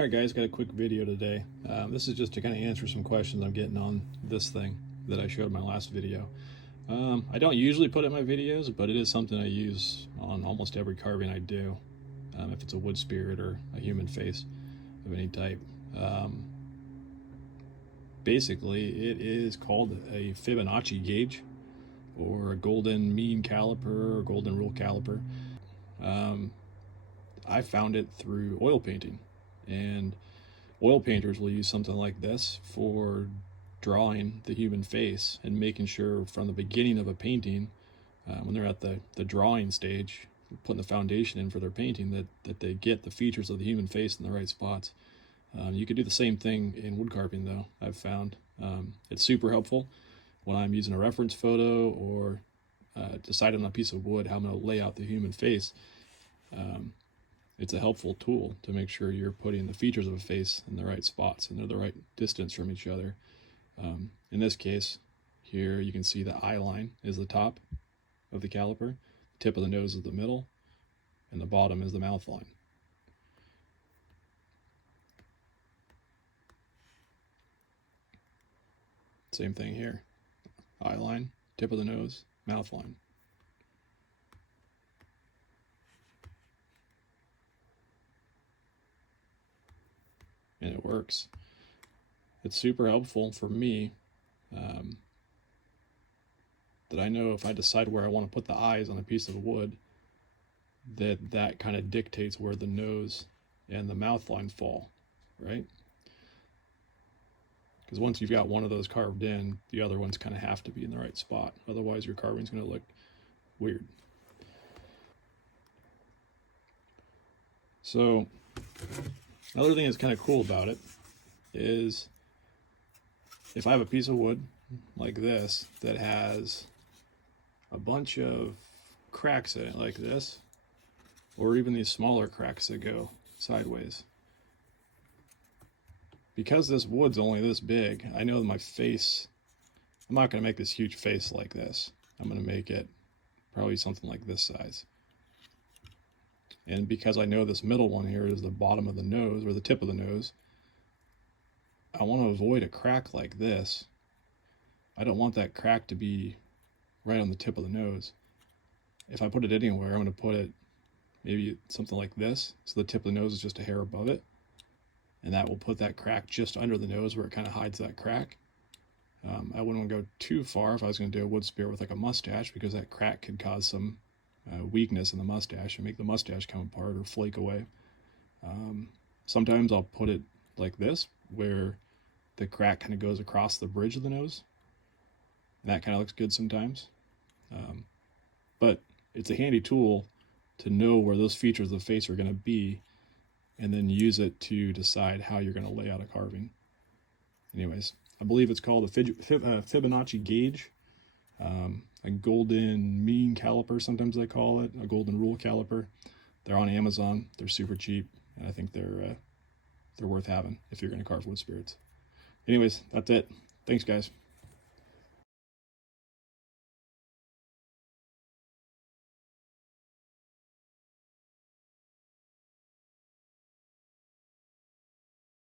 Alright guys, got a quick video today. This is just to kind of answer some questions I'm getting on this thing that I showed in my last video. I don't usually put it in my videos, but it is something I use on almost every carving I do, if it's a wood spirit or a human face of any type. Basically, it is called a Fibonacci gauge, or a golden mean caliper, or golden rule caliper. I found it through oil painting, and oil painters will use something like this for drawing the human face and making sure from the beginning of a painting, when they're at the drawing stage, putting the foundation in for their painting, that they get the features of the human face in the right spots. You could do the same thing in wood carving, though, I've found. It's super helpful when I'm using a reference photo or deciding on a piece of wood how I'm going to lay out the human face. It's a helpful tool to make sure you're putting the features of a face in the right spots and they're the right distance from each other. In this case, here you can see the eye line is the top of the caliper, the tip of the nose is the middle, and the bottom is the mouth line. Same thing here. Eye line, tip of the nose, mouth line. And it works. It's super helpful for me, that I know if I decide where I want to put the eyes on a piece of wood, that kind of dictates where the nose and the mouth line fall, right? Because once you've got one of those carved in, the other ones kind of have to be in the right spot. Otherwise your carving's going to look weird. So another thing that's kind of cool about it is if I have a piece of wood like this that has a bunch of cracks in it like this, or even these smaller cracks that go sideways, because this wood's only this big, I know that my face, I'm not going to make this huge face like this. I'm going to make it probably something like this size. And because I know this middle one here is the bottom of the nose, or the tip of the nose, I want to avoid a crack like this. I don't want that crack to be right on the tip of the nose. If I put it anywhere, I'm going to put it maybe something like this, so the tip of the nose is just a hair above it. And that will put that crack just under the nose where it kind of hides that crack. I wouldn't want to go too far if I was going to do a wood spear with like a mustache, because that crack could cause some weakness in the mustache and make the mustache come apart or flake away. Sometimes I'll put it like this, where the crack kind of goes across the bridge of the nose. And that kind of looks good sometimes. But it's a handy tool to know where those features of the face are going to be, and then use it to decide how you're going to lay out a carving. Anyways, I believe it's called a Fibonacci gauge, a golden mean caliper, sometimes they call it, a golden rule caliper. They're on Amazon. They're super cheap, and I think they're worth having if you're going to carve wood spirits. Anyways, that's it. Thanks, guys.